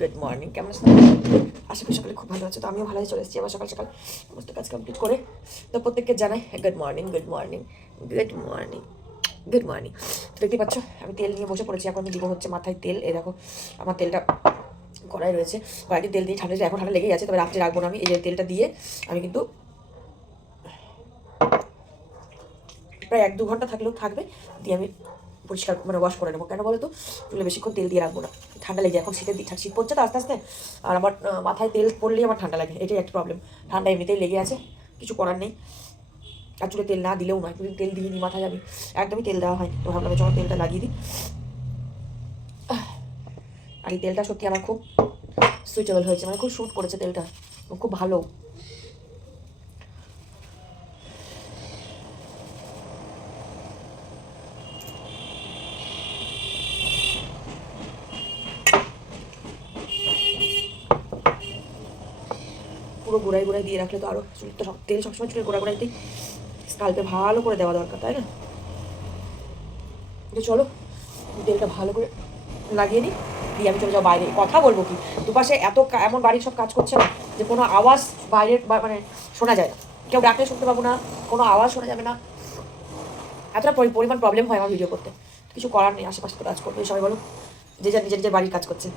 Good morning, কেমন আছো? আশা করি সকালে খুব ভালো আছে। তো আমিও ভালোই চলে এসেছি আবার সকাল সকাল সমস্ত কাজ কমপ্লিট করে। তো প্রত্যেককে জানাই good morning, good morning, good morning, good morning. তো দেখতে পাচ্ছ আমি তেল নিয়ে বসে পড়েছি। এখন আমি দিব হচ্ছে মাথায় তেল। এই দেখো আমার তেলটা কড়াই রয়েছে, কড়াইতে তেল দিয়ে ঠান্ডা, এখন ঠান্ডা লেগেই আছে, তবে রাত্রে রাখবো না। আমি এই যে তেলটা দিয়ে আমি কিন্তু প্রায় 1-2 ঘন্টা থাকলেও থাকবে, দিয়ে আমি পরিষ্কার মানে ওয়াশ করে নেবো। কেন বলো তো, চুলে বেশিক্ষণ তেল দিয়ে রাখবো না, ঠান্ডা লেগে। এখন শীতের দিক, শীত পড়ছে তো আস্তে আস্তে, আর আমার মাথায় তেল পড়লেই আমার ঠান্ডা লাগে, এটাই একটা প্রবলেম। ঠান্ডা এমনিতেই লেগে আছে, কিছু করার নেই। আর চুলে তেল না দিলেও নয়, কিন্তু তেল দিইনি মাথায়, আমি একদমই তেল দেওয়া হয়। তো ভাবলাম যখন তেলটা লাগিয়ে দিই। আর এই তেলটা সত্যি আমার খুব সুইটেবল হয়েছে, মানে খুব শ্যুট করেছে তেলটা, খুব ভালো। পুরো গোড়ায় গোড়ায় দিয়ে রাখলে তো আরও চুল, তো সব তেল সবসময় চুলের গোড়া গোড়াইতেই স্কাল্পে ভালো করে দেওয়া দরকার, তাই না? তো চলো তেলটা ভালো করে লাগিয়ে নিই, দিয়ে আমি চলে যাবো বাইরে। কথা বলবো কি, দুপাশে এমন বাড়ির সব কাজ করছে না যে কোনো আওয়াজ বাইরের মানে শোনা যায় না, কেউ ডাকলে শুনতে পাবো না, কোনো আওয়াজ শোনা যাবে না, এতটা পরিমাণ প্রবলেম হয় আমার ভিডিও করতে। কিছু করার নেই, আশেপাশে তো কাজ করবে সবাই, বলো, যে যার নিজের নিজের বাড়ির কাজ করছে।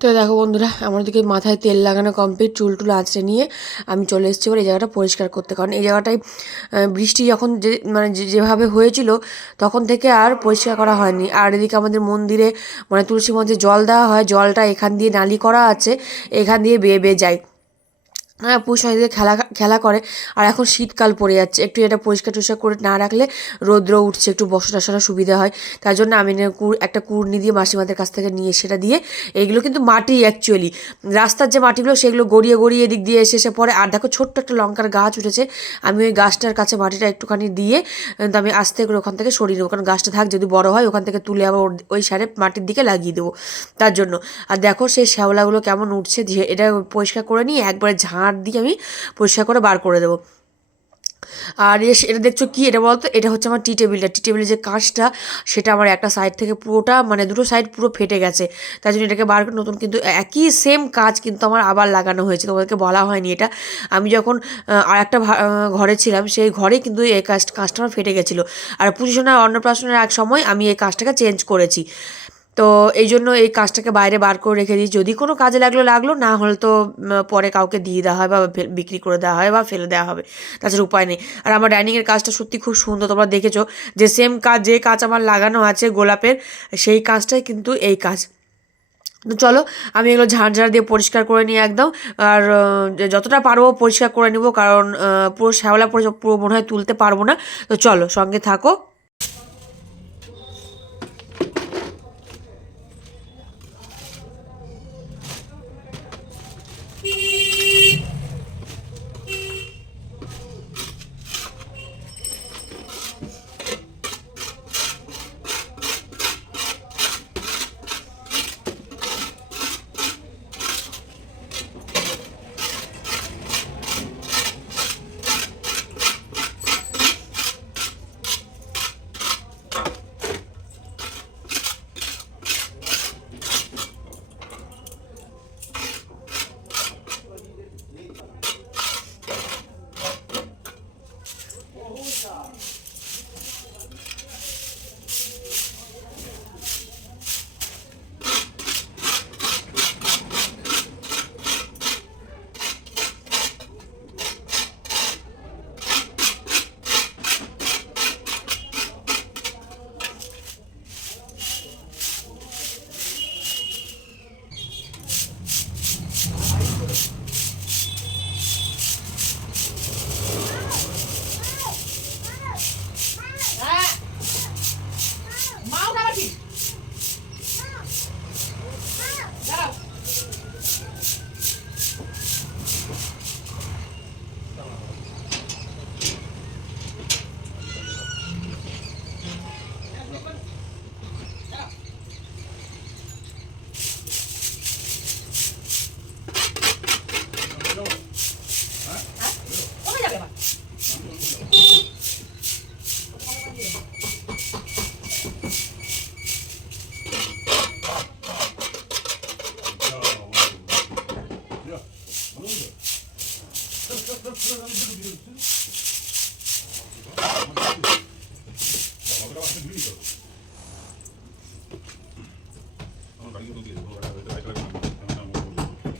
তো দেখো বন্ধুরা, আমার দিকে মাথায় তেল লাগানো কমপ্লিট, চুল টুল আঁচড়ে নিয়ে আমি চলে এসেছি এবার এই জায়গাটা পরিষ্কার করতে। কারণ এই জায়গাটায় বৃষ্টি যখন মানে যেভাবে হয়েছিল তখন থেকে আর পরিষ্কার করা হয়নি। আর এদিকে আমাদের মন্দিরে মানে তুলসী মঞ্চে জল দেওয়া হয়, জলটা এখান দিয়ে নালি করা আছে, এখান দিয়ে বেয়ে বেয়ে যায়। হ্যাঁ, পুষ দিয়ে খেলা খেলা করে। আর এখন শীতকাল পড়ে যাচ্ছে, একটু এটা পরিষ্কার টরিষ্কার করে না রাখলে রৌদ্র উঠছে, একটু বসা টসানো সুবিধা হয়। তার জন্য আমি একটা কুড়নি দিয়ে মাসিমাদের কাছ থেকে নিয়ে সেটা দিয়ে, এইগুলো কিন্তু মাটি অ্যাকচুয়ালি, রাস্তার যে মাটিগুলো সেগুলো গড়িয়ে গড়িয়ে এদিক দিয়ে এসে পরে। আর দেখো ছোট্ট একটা লঙ্কার গাছ উঠেছে, আমি ওই গাছটার কাছে মাটিটা একটুখানি দিয়ে তো আমি আস্তে করে ওখান থেকে সরিয়ে দেবো, কারণ গাছটা থাক, যদি বড় হয় ওখান থেকে তুলে আবার ওই সারে মাটির দিকে লাগিয়ে দেবো, তার জন্য। আর দেখো সেই শ্যাওলাগুলো কেমন উঠছে, এটা পরিষ্কার করে নিয়ে একবারে ঝাড় দিয়ে আমি পরিষ্কার করে বার করে দেবো। আর এটা দেখছো কি, এটা বলতো, এটা হচ্ছে আমার টি টেবিলের যে কাঁচটা, সেটা আমার একটা সাইড থেকে পুরোটা মানে দুটো সাইড পুরো ফেটে গেছে, তাই জন্য এটাকে বার করে নতুন, কিন্তু একই সেম কাজ কিন্তু আমার আবার লাগানো হয়েছে, তোমাদেরকে বলা হয়নি এটা। আমি যখন আর একটা ঘরে ছিলাম, সেই ঘরে কিন্তু এই কাজটা আমার ফেটে গেছিলো। আর পুজোর অন্নপ্রাশনের এক সময় আমি এই কাজটাকে চেঞ্জ করেছি। তো এই জন্য এই কাজটাকে বাইরে বার করে রেখে দিই, যদি কোনো কাজে লাগলো, না হলে তো পরে কাউকে দিয়ে দেওয়া হয় বা বিক্রি করে দেওয়া হয় বা ফেলে দেওয়া হবে, তাছাড়া উপায় নেই। আর আমার ডাইনিংয়ের কাজটা সত্যি খুব সুন্দর, তোমরা দেখেছো যে সেম কাজ, যে কাজ আমার লাগানো আছে গোলাপের, সেই কাজটাই কিন্তু এই কাজ। তো চলো আমি এগুলো ঝাড় দিয়ে পরিষ্কার করে নিই একদম। আর যতটা পারবো পরিষ্কার করে নিব, কারণ পুরো শ্যাওলা পুরো মনে হয় তুলতে পারবো না। তো চলো সঙ্গে থাকো।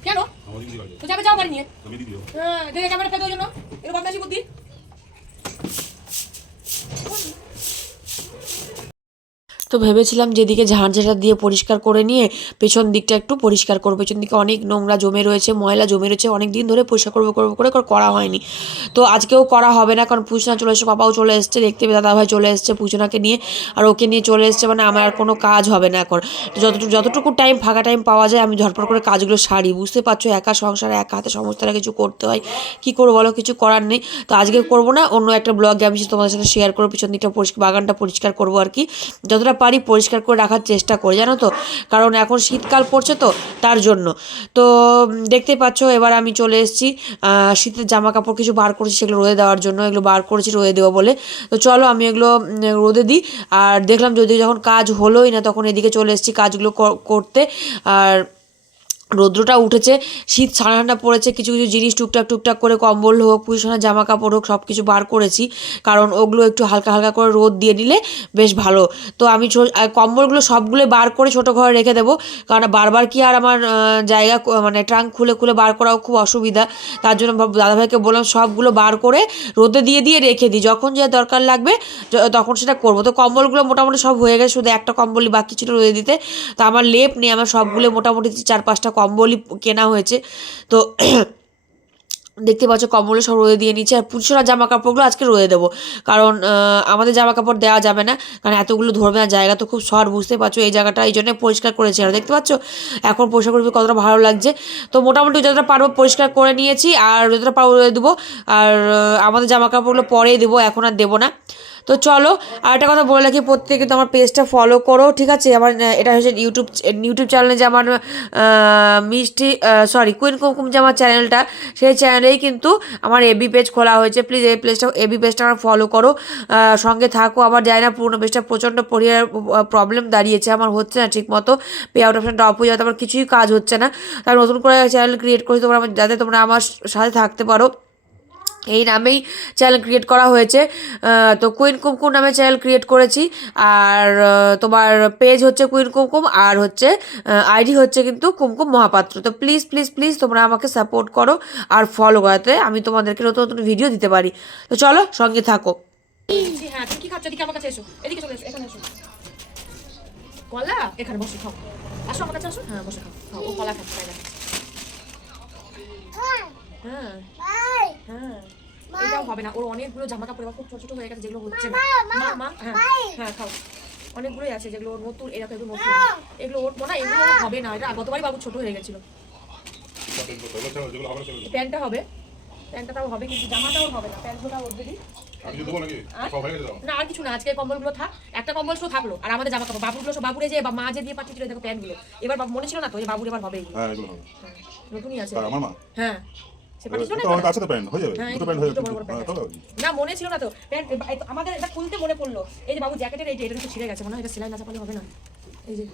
কেন তো যাবে, যাও গাড়ি নিয়ে। হ্যাঁ দেখে ক্যামেরা ফেলে দেওয়ার জন্য এরকম বদমাশি বুদ্ধি। তো ভেবেছিলাম যেদিকে ঝাড়ঝাড়া দিয়ে পরিষ্কার করে নিয়ে পেছন দিকটা একটু পরিষ্কার করবো। পেছন দিকে অনেক নোংরা জমে রয়েছে, ময়লা জমে রয়েছে, অনেক দিন ধরে পরিষ্কার করবো করবো করে করা হয়নি। তো আজকেও করা হবে না, কারণ পুষনা চলে এসছে, পাপাও চলে এসছে, দেখতে দাদাভাই চলে এসছে পুষনাকে নিয়ে, আর ওকে নিয়ে চলে এসছে, মানে আমার আর কোনো কাজ হবে না এখন। তো যতটুকু টাইম ফাঁকা টাইম পাওয়া যায় আমি ঝটপট করে কাজগুলো সারি। বুঝতে পারছো, একা সংসারে একা হাতে সমস্তটা কিছু করতে হয়, কী করবো বলো, কিছু করার নেই। তো আজকে করবো না, অন্য একটা ব্লগে আমি তোমাদের সাথে শেয়ার করবো, পিছন দিকটা বাগানটা পরিষ্কার করবো আর কি। যতটা পারি পরিষ্কার করে রাখার চেষ্টা করি, জানো তো, কারণ এখন শীতকাল পড়ছে তো তার জন্য। তো দেখতেই পাচ্ছ এবার আমি চলে এসেছি, শীতের জামা কাপড় কিছু বার করেছি সেগুলো রোদে দেওয়ার জন্য, এগুলো বার করেছি রোদে দেবো বলে। তো চলো আমি এগুলো রোদে দিই। আর দেখলাম যদি যখন কাজ হলোই না তখন এদিকে চলে এসেছি কাজগুলো করতে। আর রৌদ্রটা উঠেছে, শীত ঠান্ডা ঠান্ডা পড়েছে, কিছু কিছু জিনিস টুকটাক করে কম্বল হোক, পুষোনা জামা কাপড় হোক, সব কিছু বার করেছি, কারণ ওগুলো একটু হালকা হালকা করে রোদ দিয়ে নিলে বেশ ভালো। তো আমি কম্বলগুলো সবগুলো বার করে ছোটো ঘরে রেখে দেবো, কারণ বারবার কি আর আমার জায়গা মানে ট্রাঙ্ক খুলে খুলে বার করাও খুব অসুবিধা। তার জন্য দাদাভাইকে বললাম সবগুলো বার করে রোদে দিয়ে রেখে দিই, যখন যা দরকার লাগবে তখন সেটা করবো। তো কম্বলগুলো মোটামুটি সব হয়ে গেছে, শুধু একটা কম্বলই বাকি ছিল রোদে দিতে। তো আমার লেপ নেই, আমার সবগুলো মোটামুটি 4-5টা কম্বলই কেনা হয়েছে। তো দেখতে পাচ্ছ কম্বলে সব রোদে দিয়ে নিচ্ছে। আর পুরুষরা জামা কাপড়গুলো আজকে রোদে দেবো, কারণ আমাদের জামা কাপড় দেওয়া যাবে না, কারণ এতগুলো ধরবে না, জায়গা তো খুব শর্ট, বুঝতে পারছো। এই জায়গাটা এই জন্য পরিষ্কার করেছি, আর দেখতে পাচ্ছ এখন পরিষ্কার করবি কতটা ভালো লাগছে। তো মোটামুটি যতটা পারবো পরিষ্কার করে নিয়েছি, আর যতটা পারবো রোদে দেবো। আর আমাদের জামা কাপড়গুলো পরেই দেবো, এখন আর দেবো না। তো চলো, আর একটা কথা বলে রাখি, প্রত্যেকে কিন্তু আমার পেজটা ফলো করো, ঠিক আছে। আমার এটা হচ্ছে ইউটিউব চ্যানেলে যে আমার কুইন কুমকুম যে আমার চ্যানেলটা, সেই চ্যানেলেই কিন্তু আমার এবি পেজ খোলা হয়েছে। প্লিজ এবি পেজটা আমার ফলো করো, সঙ্গে থাকো। আমার জানি না পুরনো পেজটা প্রচণ্ড প্রবলেম দাঁড়িয়েছে, আমার হচ্ছে না ঠিক মতো, পে আউট অপশানটা অফ হয়ে যাতে আমার কিছুই কাজ হচ্ছে না। তাই নতুন করে চ্যানেল ক্রিয়েট করেছি যাতে তোমরা আমার সাথে থাকতে পারো, এই নামেই চ্যানেল ক্রিয়েট করা হয়েছে। তো কুইন কুমকুম নামে চ্যানেল ক্রিয়েট করেছি, আর তোমার পেজ হচ্ছে কুইন কুমকুম, আর হচ্ছে আইডি হচ্ছে কিন্তু কুমকুম মহাপাত্র। তো প্লিজ প্লিজ প্লিজ তোমরা আমাকে সাপোর্ট করো আর ফলো করাতে আমি তোমাদেরকে নতুন নতুন ভিডিও দিতে পারি। তো চলো সঙ্গে থাকো। হ্যাঁ তুমি কি খাচ্ছ, এদিকে আমার কাছে এসো, এদিকে চলে এসো, এখানে এসো। কলা এখানে বসে খাও, আসো আমার কাছে আসো, হ্যাঁ বসে খাও, ও কলা খাচ্ছে। হ্যাঁ হ্যাঁ এটাও হবে না, ওর অনেকগুলো জামা কাপড় খুব ছোট ছোট হয়ে গেছে, যেগুলো হচ্ছে না। মা হ্যাঁ হ্যাঁ খাও, অনেকগুলোই আছে যেগুলো ওর নতুন, এরকম এগুলো নতুন, এগুলো ওর মনে এগুলো হবে না, এটা গতবারই বাবু ছোট হয়ে গেছিল। প্যান্টটা হবে, প্যান্টটাও হবে, কিন্তু জামাটা ওর হবে না, প্যান্টটা ওর দিদি। না আর কিছু না, আজকে কম্বলগুলো থাক, একটা কম্বল শুধু থাকলো, আর আমাদের জামা কাপড় বাবুগুলো সব বাবুরে যে মা যে দিয়ে পাঠিয়েছিল দেখো প্যান্টগুলো, এবার মনে ছিল না তো যে বাবুর এবার হবে, নতুনই আছে। হ্যাঁ না মনে ছিল না তো প্যান্ট, আমাদের এটা খুলতে মনে পড়লো, এই যে বাবু জ্যাকেটের এইটা এটা ছিঁড়ে গেছে, মনে হয় এটা সেলাই না চাপালে হবে না। এই যে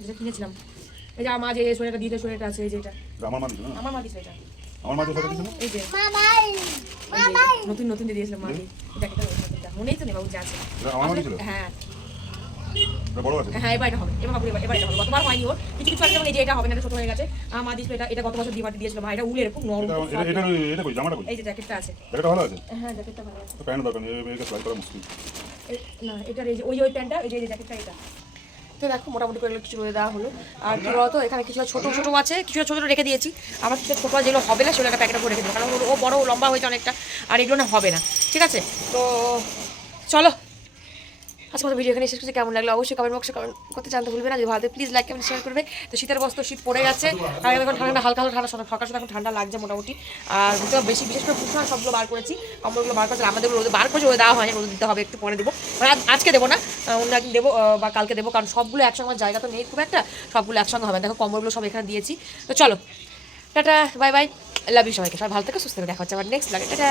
যেটা কিনেছিলাম, এই যে আমার যে সোয়েটারটা দিয়ে সোয়েটারটা আছে, এই যে এটা আমার মা দিয়েছে, এটা আমার মা দিয়েছে, এই যে নতুন নতুন দিয়ে দিয়েছিলাম মা দিয়ে জ্যাকেটটা, মনেই তো নেই বাবু যে আছে। হ্যাঁ হ্যাঁ এবার এটা হবে, এবার বাবু এবার এটা হবে, গতবার হয়নি ওর, কিছু কিছু আছে যেমন এই যে এটা হবে না, ছোট হয়ে গেছে। মা দিয়েছিল এটা গত বছর দিয়ে দিয়েছিল মা, এটা উলের খুব নরম। এই যে জ্যাকেটটা আছে, হ্যাঁ জ্যাকেটটা ভালো আছে, না এটার এই যে ওই প্যান্টটা, এই যে জ্যাকেটটা এটা। তো দেখো মোটামুটি করে কিছু রয়ে দেওয়া হলো। আর কি বলতো এখানে কিছু ছোটো ছোটো আছে, কিছু ছোটো ছোটো রেখে দিয়েছি, আমার কিছু ছোটো যেগুলো হবে না সেগুলো একটা প্যাকেটে করে রেখে দেবো, কারণ ও বড় লম্বা হয়েছে অনেকটা, আর এগুলো না হবে না, ঠিক আছে। তো চলো আজকে আমাদের ভিডিও এখানে শেষ করছি, কেমন লাগলো অবশ্যই কমেন্ট বক্সে কমেন্ট করতে জানতে ভুলবে না, যদি ভালো প্লিজ লাইক কমেন্ট শেয়ার করবে। তো শীতের বস্ত্র শীত পড়ে গেছে, আর এখন ঠান্ডা হালকা হালকা ঠান্ডা সকাল এখন ঠান্ডা লাগছে মোটামুটি। আর বেশি বিশেষ করে পুষান সবগুলো বার করেছি, কম্বলগুলো বার করেছি, আমাদের রোদে বার করেছি, রোদে দেওয়া হয়নি, রোদে দিতে হবে, একটু পরে দেবো, মানে আজকে দেবো না, অন্য একদিন দেবো বা কালকে দেবো, কারণ সবগুলো একসঙ্গে আমার জায়গা তো নেই খুব একটা, সবগুলো একসঙ্গে হবে। দেখো কম্বলগুলো সব এখানে দিয়েছি। তো চলো টাটা বাই বাই, লাভ ইউ সবাইকে, সবাই ভালো থেকে সুস্থ থেকে দেখা হচ্ছে আবার নেক্সট লাগে, টাটা।